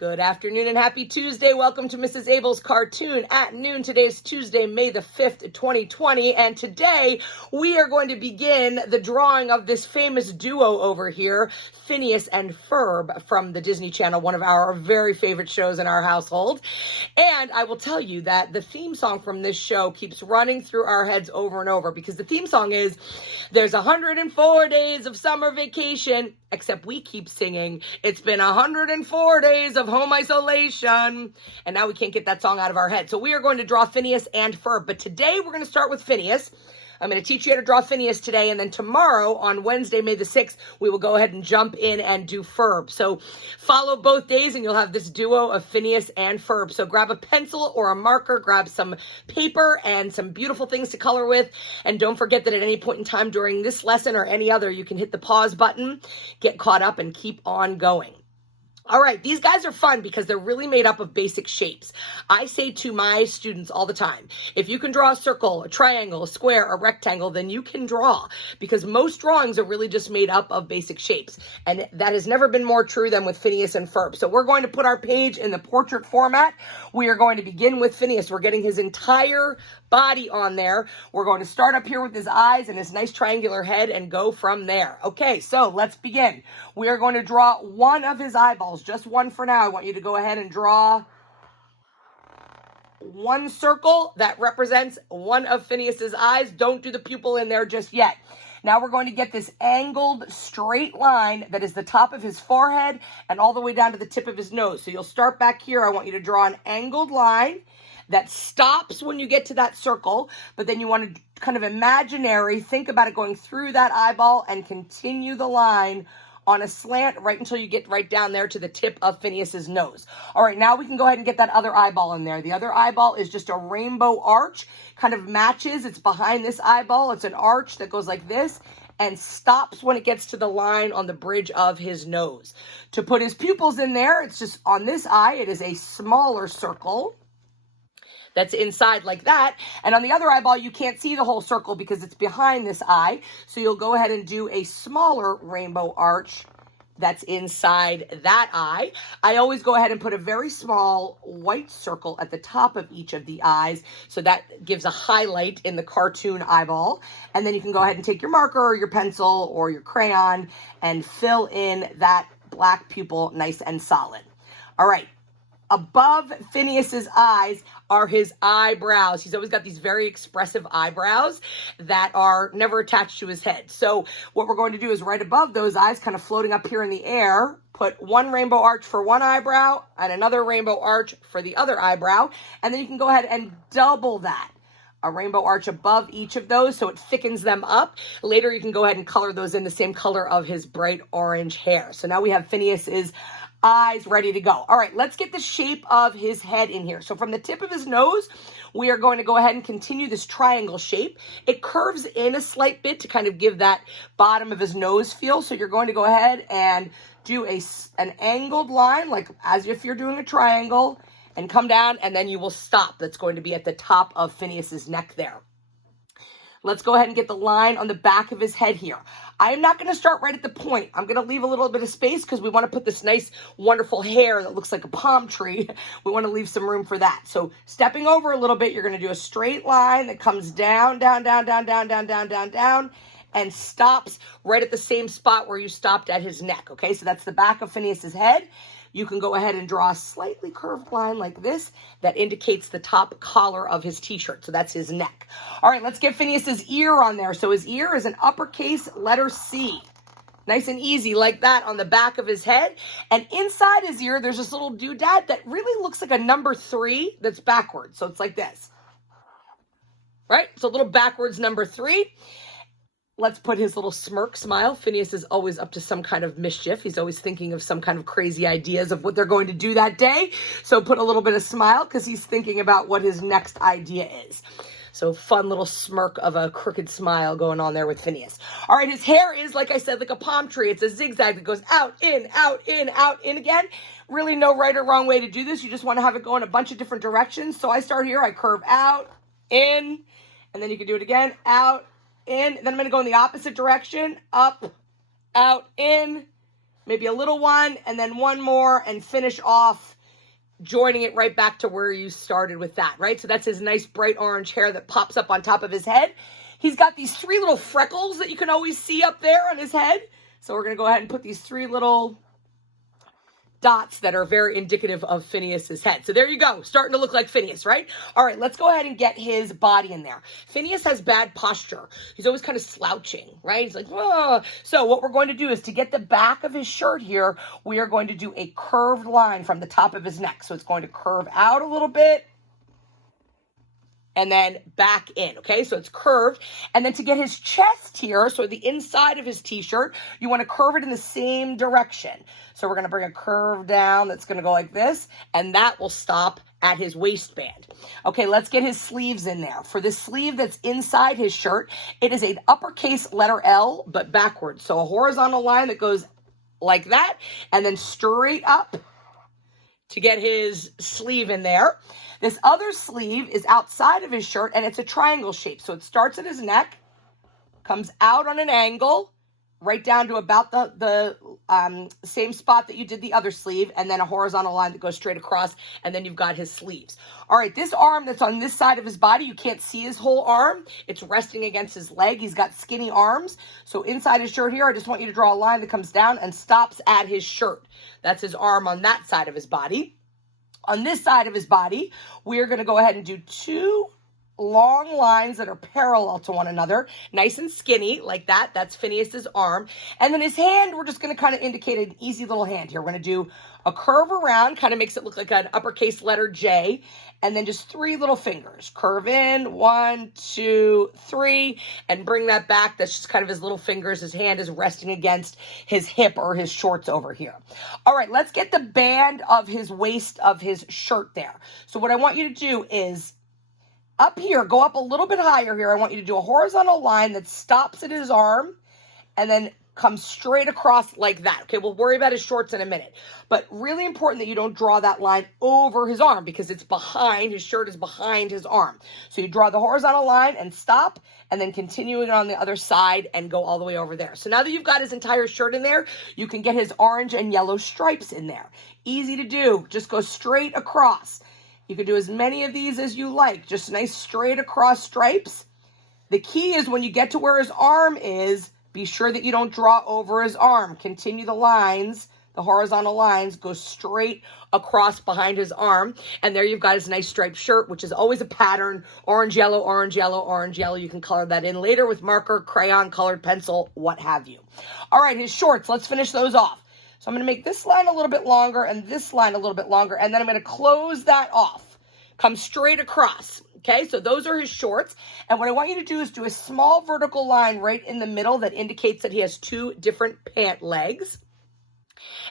Good afternoon and happy Tuesday. Welcome to Mrs. Abell's Cartoon at Noon. Today is Tuesday, May the 5th, 2020. And today we are going to begin the drawing of this famous duo over here, Phineas and Ferb from the Disney Channel, one of our very favorite shows in our household. And I will tell you that the theme song from this show keeps running through our heads over and over because the theme song is, there's 104 days of summer vacation, except we keep singing, it's been 104 days of home isolation, and now we can't get that song out of our head. So we are going to draw Phineas and Ferb, but today we're going to start with Phineas. I'm going to teach you how to draw Phineas today, and then tomorrow, on Wednesday, May the 6th, we will go ahead and jump in and do Ferb. So follow both days, and you'll have this duo of Phineas and Ferb. So grab a pencil or a marker, grab some paper and some beautiful things to color with, and don't forget that at any point in time during this lesson or any other, you can hit the pause button, get caught up, and keep on going. All right, these guys are fun because they're really made up of basic shapes. I say to my students all the time, if you can draw a circle, a triangle, a square, a rectangle, then you can draw, because most drawings are really just made up of basic shapes. And that has never been more true than with Phineas and Ferb. So we're going to put our page in the portrait format. We are going to begin with Phineas. We're getting his entire body on there. We're going to start up here with his eyes and his nice triangular head and go from there. Okay, so let's begin. We are going to draw one of his eyeballs, just one for now. I want you to go ahead and draw one circle that represents one of Phineas's eyes. Don't do the pupil in there just yet. Now we're going to get this angled straight line that is the top of his forehead and all the way down to the tip of his nose. So you'll start back here. I want you to draw an angled line that stops when you get to that circle, but then you want to kind of imaginary, think about it going through that eyeball and continue the line on a slant right until you get right down there to the tip of Phineas's nose. All right, now we can go ahead and get that other eyeball in there. The other eyeball is just a rainbow arch, kind of matches. It's behind this eyeball. It's an arch that goes like this and stops when it gets to the line on the bridge of his nose. To put his pupils in there, it's just on this eye, it is a smaller circle that's inside like that. And on the other eyeball, you can't see the whole circle because it's behind this eye. So you'll go ahead and do a smaller rainbow arch that's inside that eye. I always go ahead and put a very small white circle at the top of each of the eyes. So that gives a highlight in the cartoon eyeball. And then you can go ahead and take your marker or your pencil or your crayon and fill in that black pupil nice and solid. All right. Above Phineas's eyes are his eyebrows. He's always got these very expressive eyebrows that are never attached to his head. So what we're going to do is right above those eyes, kind of floating up here in the air, put one rainbow arch for one eyebrow and another rainbow arch for the other eyebrow. And then you can go ahead and double that. A rainbow arch above each of those so it thickens them up. Later you can go ahead and color those in the same color of his bright orange hair. So now we have Phineas's eyes ready to go. All right, let's get the shape of his head in here. So from the tip of his nose, we are going to go ahead and continue this triangle shape. It curves in a slight bit to kind of give that bottom of his nose feel. So you're going to go ahead and do an angled line, like as if you're doing a triangle, and come down, and then you will stop. That's going to be at the top of Phineas's neck there. Let's go ahead and get the line on the back of his head here. I am not going to start right at the point. I'm going to leave a little bit of space because we want to put this nice, wonderful hair that looks like a palm tree. We want to leave some room for that. So stepping over a little bit, you're going to do a straight line that comes down, down, down, down, down, down, down, down, down, and stops right at the same spot where you stopped at his neck. Okay, so that's the back of Phineas's head. You can go ahead and draw a slightly curved line like this that indicates the top collar of his t-shirt. So that's his neck. All right, let's get Phineas's ear on there. So his ear is an uppercase letter C. Nice and easy like that on the back of his head. And inside his ear, there's this little doodad that really looks like a number 3 that's backwards. So it's like this. Right? So a little backwards number 3. Let's put his little smirk smile. Phineas is always up to some kind of mischief. He's always thinking of some kind of crazy ideas of what they're going to do that day. So put a little bit of smile because he's thinking about what his next idea is. So fun little smirk of a crooked smile going on there with Phineas. All right, his hair is, like I said, like a palm tree. It's a zigzag that goes out, in, out, in, out, in again. Really no right or wrong way to do this. You just want to have it go in a bunch of different directions. So I start here, I curve out, in, and then you can do it again, out, in. Then I'm going to go in the opposite direction, up, out, in, maybe a little one, and then one more, and finish off joining it right back to where you started with that, right? So that's his nice bright orange hair that pops up on top of his head. He's got these 3 little freckles that you can always see up there on his head. So we're going to go ahead and put these 3 little dots that are very indicative of Phineas's head. So there you go, starting to look like Phineas, right? All right, let's go ahead and get his body in there. Phineas has bad posture. He's always kind of slouching, right? He's like, whoa. So what we're going to do is to get the back of his shirt here, we are going to do a curved line from the top of his neck. So it's going to curve out a little bit and then back in, okay? So it's curved. And then to get his chest here, so the inside of his t-shirt, you want to curve it in the same direction. So we're going to bring a curve down that's going to go like this, and that will stop at his waistband. Okay, let's get his sleeves in there. For the sleeve that's inside his shirt, it is an uppercase letter L, but backwards. So a horizontal line that goes like that, and then straight up to get his sleeve in there. This other sleeve is outside of his shirt, and it's a triangle shape. So it starts at his neck, comes out on an angle, right down to about the same spot that you did the other sleeve, and then a horizontal line that goes straight across, and then you've got his sleeves. All right, this arm that's on this side of his body, you can't see his whole arm. It's resting against his leg. He's got skinny arms. So inside his shirt here, I just want you to draw a line that comes down and stops at his shirt. That's his arm on that side of his body. On this side of his body, we're going to go ahead and do 2 long lines that are parallel to one another, nice and skinny like that. That's Phineas's arm. And then his hand, we're just going to kind of indicate an easy little hand here. We're going to do a curve around, kind of makes it look like an uppercase letter J, and then just 3 little fingers. Curve in, 1, 2, 3, and bring that back. That's just kind of his little fingers. His hand is resting against his hip or his shorts over here. All right, let's get the band of his waist of his shirt there. So what I want you to do is up here, go up a little bit higher here. I want you to do a horizontal line that stops at his arm and then comes straight across like that. Okay, we'll worry about his shorts in a minute. But really important that you don't draw that line over his arm because it's behind, his shirt is behind his arm. So you draw the horizontal line and stop, and then continue it on the other side and go all the way over there. So now that you've got his entire shirt in there, you can get his orange and yellow stripes in there. Easy to do, just go straight across. You can do as many of these as you like, just nice straight across stripes. The key is when you get to where his arm is, be sure that you don't draw over his arm. Continue the lines, the horizontal lines, go straight across behind his arm. And there you've got his nice striped shirt, which is always a pattern, orange, yellow, orange, yellow, orange, yellow. You can color that in later with marker, crayon, colored pencil, what have you. All right, his shorts, let's finish those off. So I'm going to make this line a little bit longer and this line a little bit longer, and then I'm going to close that off. Come straight across. Okay, so those are his shorts. And what I want you to do is do a small vertical line right in the middle that indicates that he has 2 different pant legs.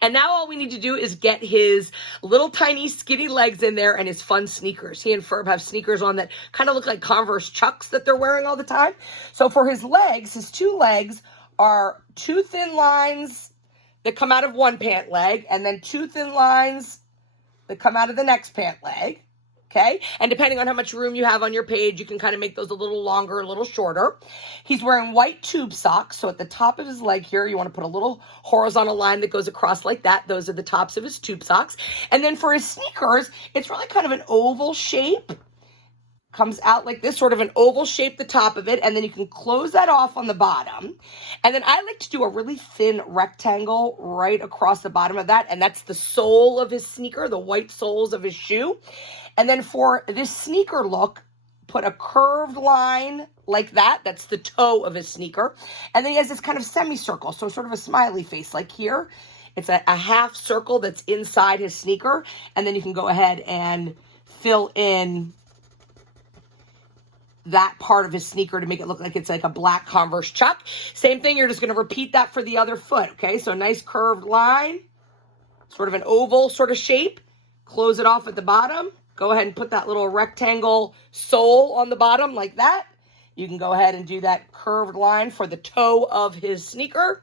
And now all we need to do is get his little tiny skinny legs in there and his fun sneakers. He and Ferb have sneakers on that kind of look like Converse Chucks that they're wearing all the time. So for his legs, his 2 legs are 2 thin lines that come out of one pant leg and then 2 thin lines that come out of the next pant leg. Okay, and depending on how much room you have on your page, you can kind of make those a little longer, a little shorter. He's wearing white tube socks, so at the top of his leg here, you want to put a little horizontal line that goes across like that. Those are the tops of his tube socks. And then for his sneakers, it's really kind of an oval shape. Comes out like this, sort of an oval shape, the top of it, and then you can close that off on the bottom. And then I like to do a really thin rectangle right across the bottom of that, and that's the sole of his sneaker, the white soles of his shoe. And then for this sneaker look, put a curved line like that. That's the toe of his sneaker. And then he has this kind of semicircle, so sort of a smiley face like here. It's a half circle that's inside his sneaker, and then you can go ahead and fill in that part of his sneaker to make it look like it's like a black Converse Chuck. Same thing, you're just going to repeat that for the other foot, okay? So a nice curved line, sort of an oval sort of shape. Close it off at the bottom. Go ahead and put that little rectangle sole on the bottom like that. You can go ahead and do that curved line for the toe of his sneaker.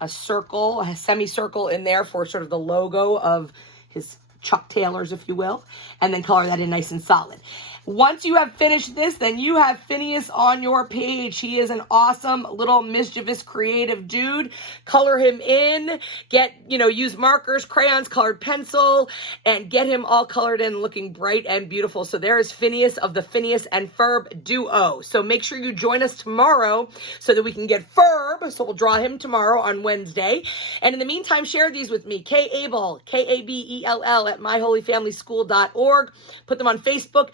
A circle, a semicircle in there for sort of the logo of his Chuck Taylors, if you will. And then color that in nice and solid. Once you have finished this, then you have Phineas on your page. He is an awesome little mischievous creative dude. Color him in, use markers, crayons, colored pencil, and get him all colored in, looking bright and beautiful. So there is Phineas of the Phineas and Ferb duo. So make sure you join us tomorrow so that we can get Ferb. So we'll draw him tomorrow on Wednesday. And in the meantime, share these with me. Abell, Kabell at myholyfamilyschool.org. Put them on Facebook,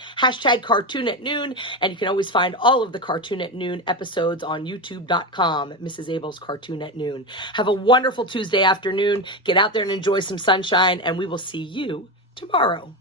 #Cartoon at Noon. And you can always find all of the Cartoon at Noon episodes on youtube.com, Mrs. Abell's Cartoon at Noon. Have a wonderful Tuesday afternoon. Get out there and enjoy some sunshine, and we will see you tomorrow.